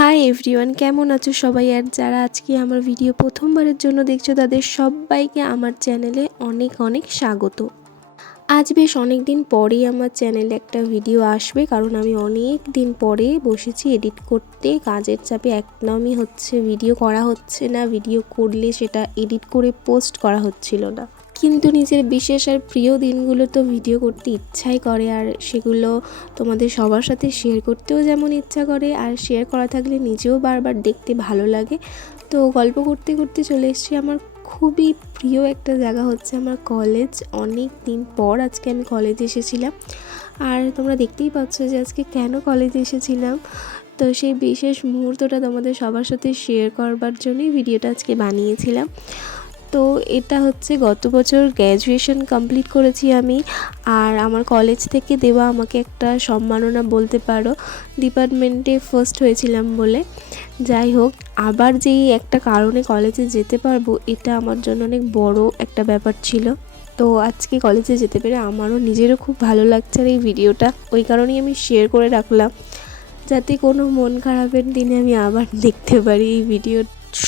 Hi everyone, কেমন আছো সবাই? আর যারা আজকে আমার ভিডিও প্রথমবারের জন্য দেখছো তাদের সবাইকে আমার চ্যানেলে অনেক অনেক স্বাগত। আজ বেশ অনেক দিন পরেই আমার চ্যানেলে একটা ভিডিও আসবে, কারণ আমি অনেক দিন পরে বসেছি এডিট করতে। কাজের চাপে একদমই ভিডিও করা হচ্ছে না, ভিডিও করলে সেটা এডিট করে পোস্ট করা হচ্ছিল না। কিন্তু নিজের বিশেষ আর প্রিয় দিনগুলো তো ভিডিও করতে ইচ্ছাই করে, আর সেগুলো তোমাদের সবার সাথে শেয়ার করতেও যেমন ইচ্ছা করে, আর শেয়ার করা থাকলে নিজেও বারবার দেখতে ভালো লাগে। তো গল্প করতে করতে চলে এসেছি আমার খুবই প্রিয় একটা জায়গা, হচ্ছে আমার কলেজ। অনেক দিন পর আজকে আমি কলেজে এসেছিলাম, আর তোমরা দেখতেই পাচ্ছ যে আজকে কেন কলেজে এসেছিলাম। তো সেই বিশেষ মুহূর্তটা তোমাদের সবার সাথে শেয়ার করবার জন্যই ভিডিওটা আজকে বানিয়েছিলাম। তো এটা হচ্ছে গত বছর গ্র্যাজুয়েশন কমপ্লিট করেছি আমি, আর আমার কলেজ থেকে দেওয়া আমাকে একটা সম্মাননা বলতে পারো, ডিপার্টমেন্টে ফার্স্ট হয়েছিলাম বলে। যাই হোক, আবার যেই একটা কারণে কলেজে যেতে পারবো, এটা আমার জন্য অনেক বড় একটা ব্যাপার ছিল। তো আজকে কলেজে যেতে পেরে আমারও নিজেরও খুব ভালো লাগছে, আর এই ভিডিওটা ওই কারণেই আমি শেয়ার করে রাখলাম, যাতে কোনো মন খারাপের দিনে আমি আবার দেখতে পারি এই ভিডিও।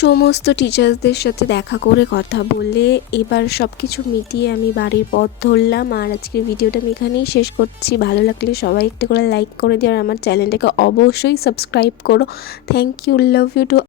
সমস্ত টিচার্সদের সাথে দেখা করে কথা বলে এবার সব কিছু মিটিয়ে আমি বাড়ির পথ ধরলাম। আর আজকের ভিডিওটা আমি এখানেই শেষ করছি। ভালো লাগলে সবাই একটা করে লাইক করে দিও, আর আমার চ্যানেলটাকে অবশ্যই সাবস্ক্রাইব করো। Thank you, love you two